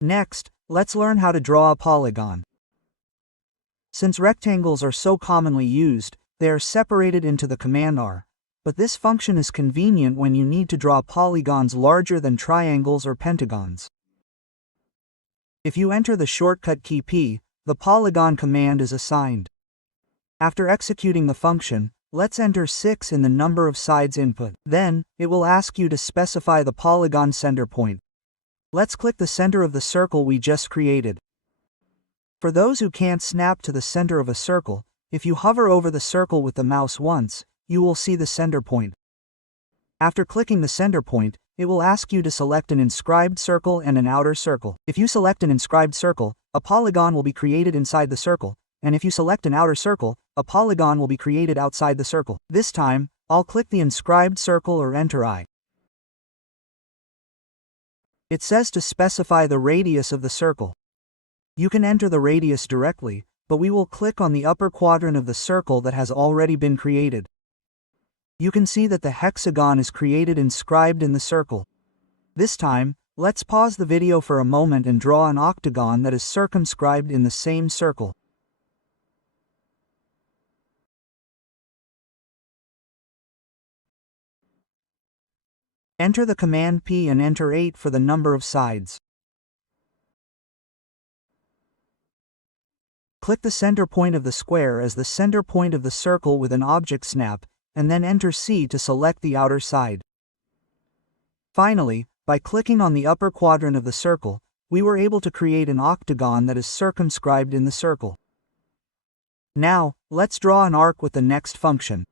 Next, let's learn how to draw a polygon. Since rectangles are so commonly used, they are separated into the command R, but this function is convenient when you need to draw polygons larger than triangles or pentagons. If you enter the shortcut key P, the polygon command is assigned. After executing the function, let's enter 6 in the number of sides input. Then, it will ask you to specify the polygon center point. Let's click the center of the circle we just created. For those who can't snap to the center of a circle, if you hover over the circle with the mouse once, you will see the center point. After clicking the center point, it will ask you to select an inscribed circle and an outer circle. If you select an inscribed circle, a polygon will be created inside the circle, and if you select an outer circle, a polygon will be created outside the circle. This time, I'll click the inscribed circle or enter I. It says to specify the radius of the circle. You can enter the radius directly, but we will click on the upper quadrant of the circle that has already been created. You can see that the hexagon is created inscribed in the circle. This time, let's pause the video for a moment and draw an octagon that is circumscribed in the same circle. Enter the command P and enter 8 for the number of sides. Click the center point of the square as the center point of the circle with an object snap, and then enter C to select the outer side. Finally, by clicking on the upper quadrant of the circle, we were able to create an octagon that is circumscribed in the circle. Now, let's draw an arc with the next function.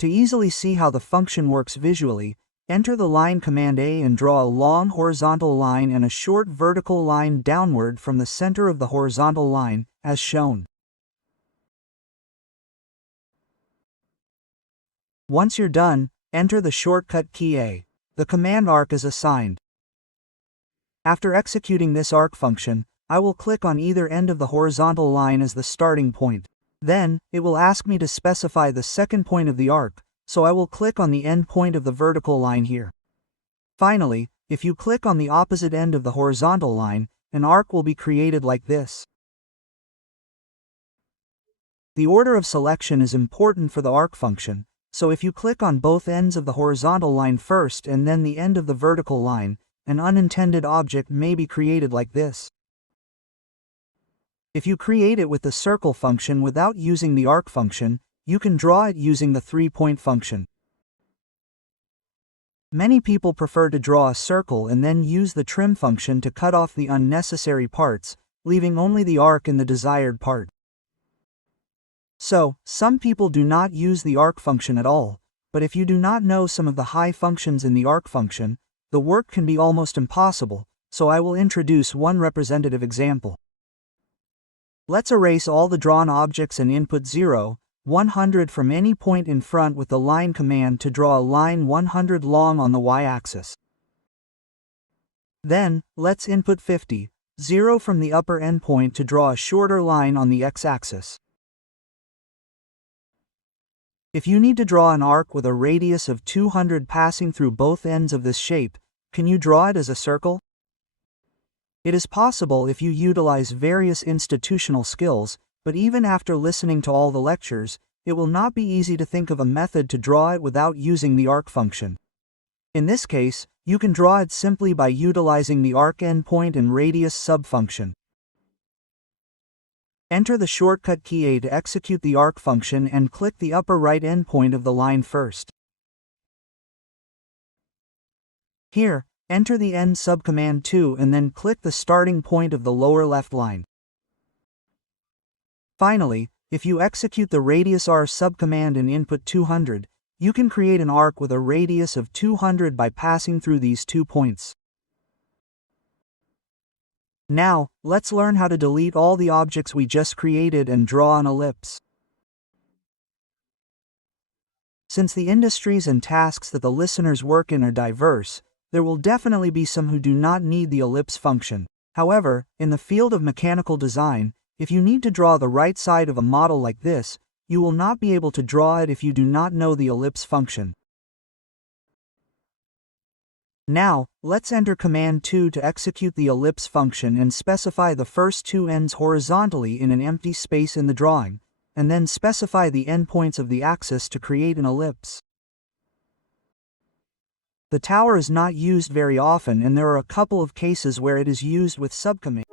To easily see how the function works visually, enter the line command A and draw a long horizontal line and a short vertical line downward from the center of the horizontal line, as shown. Once you're done, enter the shortcut key A. The command arc is assigned. After executing this arc function, I will click on either end of the horizontal line as the starting point. Then, it will ask me to specify the second point of the arc, so I will click on the end point of the vertical line here. Finally, if you click on the opposite end of the horizontal line, an arc will be created like this. The order of selection is important for the arc function, so if you click on both ends of the horizontal line first and then the end of the vertical line, an unintended object may be created like this. If you create it with the circle function without using the arc function, you can draw it using the 3-point function. Many people prefer to draw a circle and then use the trim function to cut off the unnecessary parts, leaving only the arc in the desired part. So, some people do not use the arc function at all, but if you do not know some of the high functions in the arc function, the work can be almost impossible, so I will introduce one representative example. Let's erase all the drawn objects and input 0, 100 from any point in front with the line command to draw a line 100 long on the y-axis. Then, let's input 50, 0 from the upper endpoint to draw a shorter line on the x-axis. If you need to draw an arc with a radius of 200 passing through both ends of this shape, can you draw it as a circle? It is possible if you utilize various institutional skills, but even after listening to all the lectures, it will not be easy to think of a method to draw it without using the arc function. In this case, you can draw it simply by utilizing the arc endpoint and radius subfunction. Enter the shortcut key A to execute the arc function and click the upper right endpoint of the line first. Here, enter the end subcommand 2 and then click the starting point of the lower left line. Finally, if you execute the radius R subcommand and input 200, you can create an arc with a radius of 200 by passing through these 2 points. Now, let's learn how to delete all the objects we just created and draw an ellipse. Since the industries and tasks that the listeners work in are diverse, there will definitely be some who do not need the ellipse function. However, in the field of mechanical design, if you need to draw the right side of a model like this, you will not be able to draw it if you do not know the ellipse function. Now, let's enter command 2 to execute the ellipse function and specify the first two ends horizontally in an empty space in the drawing, and then specify the endpoints of the axis to create an ellipse. The tower is not used very often, and there are a couple of cases where it is used with subcommand.